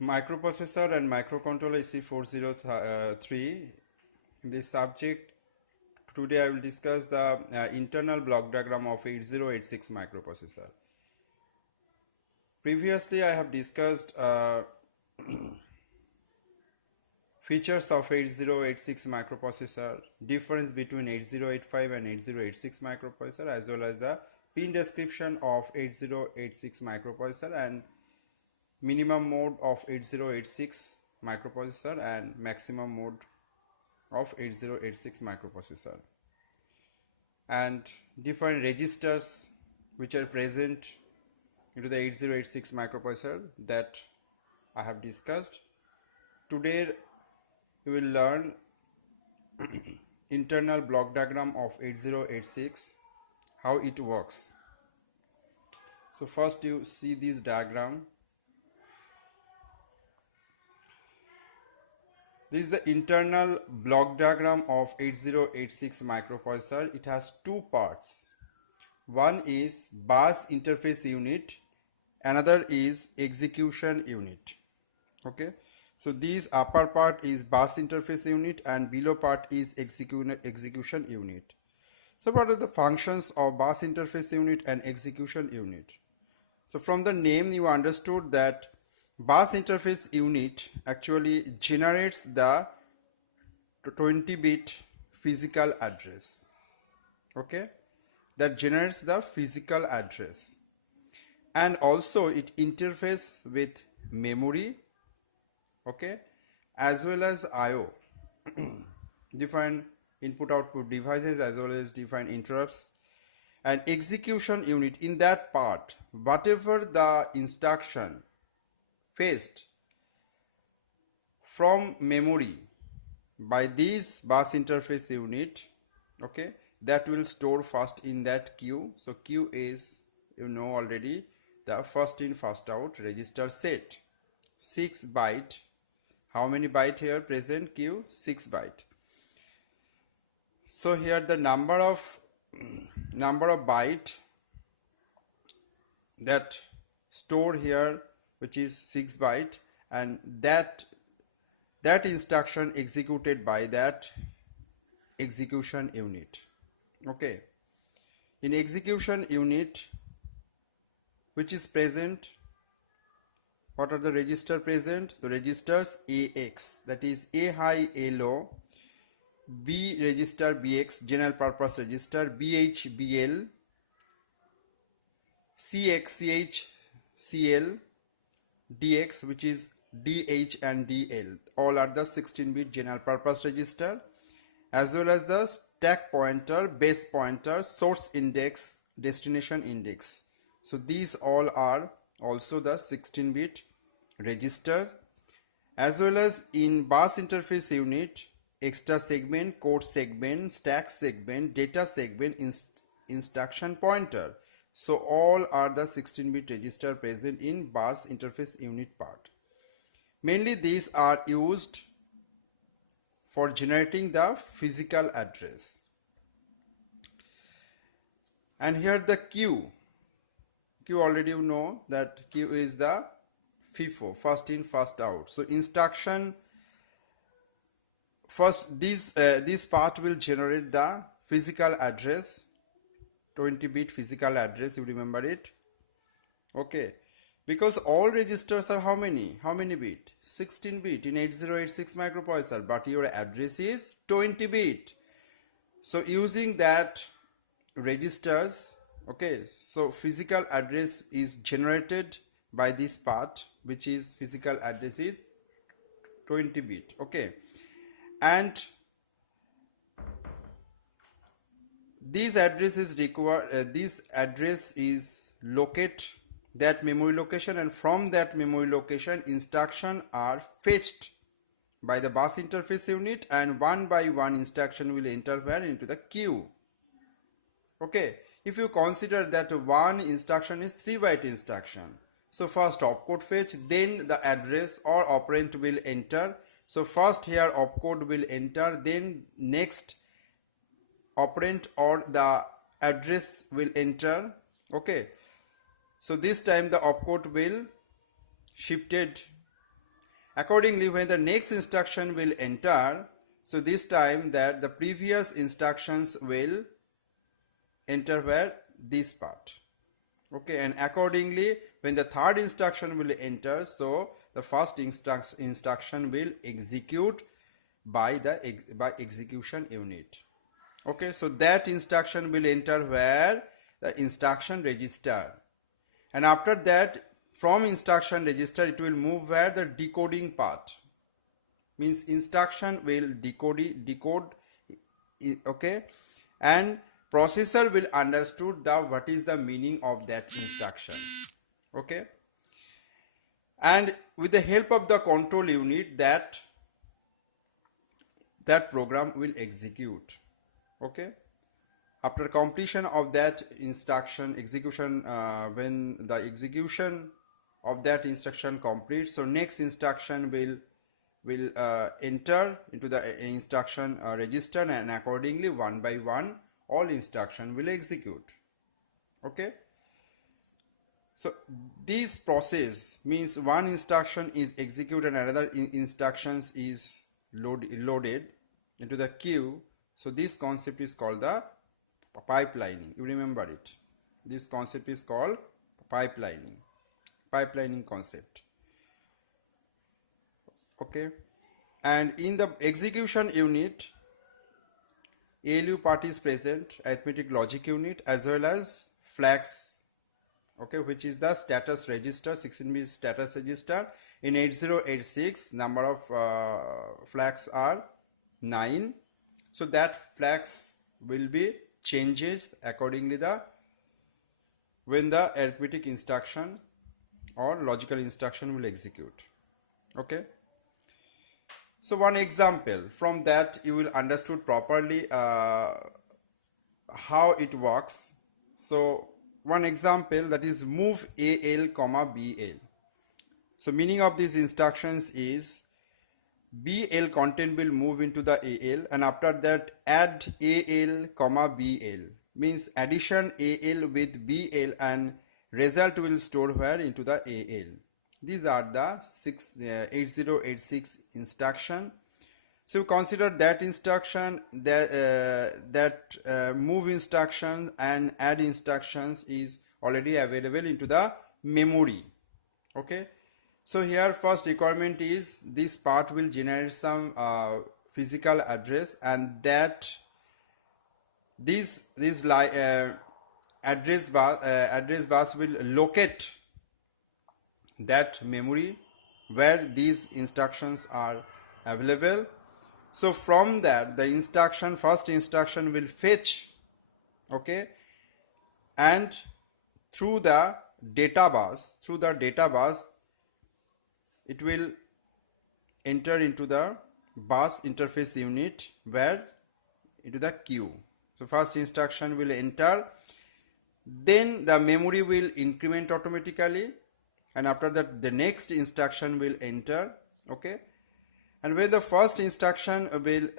Microprocessor and microcontroller EC403. In this subject, today I will discuss the internal block diagram of 8086 microprocessor. Previously, I have discussed features of 8086 microprocessor, difference between 8085 and 8086 microprocessor, as well as the pin description of 8086 microprocessor and minimum mode of 8086 microprocessor and maximum mode of 8086 microprocessor, and different registers which are present into the 8086 microprocessor that I have discussed. Today we will learn internal block diagram of 8086, how it works. So first you see this diagram. This is the internal block diagram of 8086 microprocessor. It has two parts. One is bus interface unit, another is execution unit. Okay, so this upper part is bus interface unit and below part is execution unit. So what are the functions of bus interface unit and execution unit? So from the name you understood that bus interface unit actually generates the 20-bit physical address. Okay, that generates the physical address, and also it interfaces with memory, okay, as well as IO, different input output devices, as well as different interrupts. And execution unit, in that part, whatever the instruction fetched from memory by this bus interface unit, okay, that will store first in that queue. So queue is, you know already, the first in first out register set, 6 byte. How many byte here present? Queue 6 byte. So here the number of byte that store here, which is 6 byte, and that instruction executed by that execution unit. Okay, in execution unit, which is present, what are the register present? The registers AX, that is A high, A low, B register BX, general purpose register, BH BL, CX CH CL, DX, which is DH and DL, all are the 16-bit general purpose register, as well as the stack pointer, base pointer, source index, destination index. So these all are also the 16-bit registers. As well as in bus interface unit, extra segment, code segment, stack segment, data segment, instruction pointer. So all are the 16-bit register present in bus interface unit part. Mainly these are used for generating the physical address. And here the queue already you know that queue is the FIFO, first in first out. So instruction first, this part will generate the physical address, 20-bit physical address, you remember it. Okay, because all registers are how many bit? 16 bit in 8086 microprocessor, but your address is 20 bit. So using that registers, okay, so physical address is generated by this part, which is physical address is 20 bit. Okay, and this address is required, this address is locate that memory location, and from that memory location instruction are fetched by the bus interface unit, and one by one instruction will enter where? Into the queue. Okay, if you consider that one instruction is 3 byte instruction, so first opcode fetch, then the address or operand will enter. So first here opcode will enter, then next operand or the address will enter. Okay, so this time the opcode will shifted Accordingly, when the next instruction will enter, so this time that the previous instructions will enter where? This part. Okay, and accordingly when the third instruction will enter, so the first instruction will execute by execution unit. Okay, so that instruction will enter where? The instruction register. And after that, from instruction register it will move where? The decoding part. Means instruction will decode, okay, and processor will understood the what is the meaning of that instruction. Okay, and with the help of the control unit, that program will execute. Okay, after completion of that instruction execution, when the execution of that instruction completes, so next instruction will enter into the instruction register, and accordingly one by one all instruction will execute. Okay, so this process means one instruction is executed and another instructions is loaded into the queue. So this concept is called the pipelining. You remember it. This concept is called pipelining concept. Okay, and in the execution unit, ALU part is present, arithmetic logic unit, as well as flags, okay, which is the status register, 16-bit status register. In 8086 number of flags are 9, so that flags will be changes accordingly when the arithmetic instruction or logical instruction will execute. Okay, so one example from that you will understood properly how it works. So one example, that is move AL comma BL. So meaning of these instructions is BL content will move into the AL, and after that add AL comma BL, means addition AL with BL, and result will store where? Into the AL. These are the 8086 instruction. So consider that instruction, that move instruction and add instructions is already available into the memory. Okay, so here first requirement is this part will generate some physical address, and that this address bus will locate that memory where these instructions are available. So from that the first instruction will fetch, okay, and through the data bus it will enter into the bus interface unit where? Into the queue. So first instruction will enter, then the memory will increment automatically, and after that the next instruction will enter. Okay, and when the first instruction will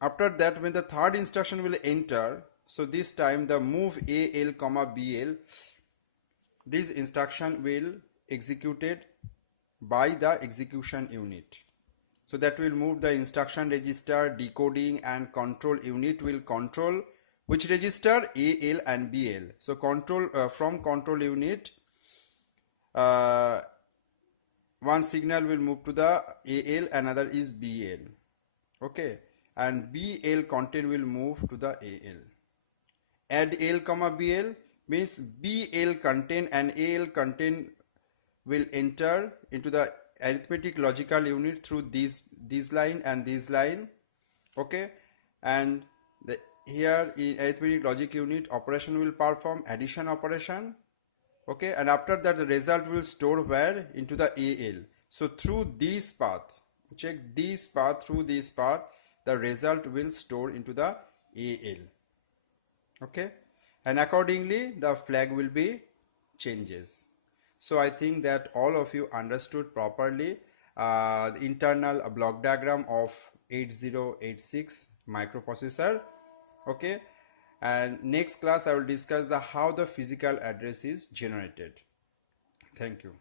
after that when the third instruction will enter, so this time the move AL comma BL, this instruction will executed by the execution unit. So that will move the instruction register, decoding and control unit will control which register? AL and BL. So control from control unit, one signal will move to the AL, another is BL. Okay, and BL content will move to the AL. Add L comma BL means BL content and AL content will enter into the arithmetic logical unit through this line and this line. Okay, and here in arithmetic logic unit operation will perform addition operation. Okay, and after that the result will store where? Into the AL. So through this path, check this path, through this path the result will store into the AL. Okay, and accordingly the flag will be changes. So I think that all of you understood properly the internal block diagram of 8086 microprocessor. Okay, and next class I will discuss how the physical address is generated. Thank you.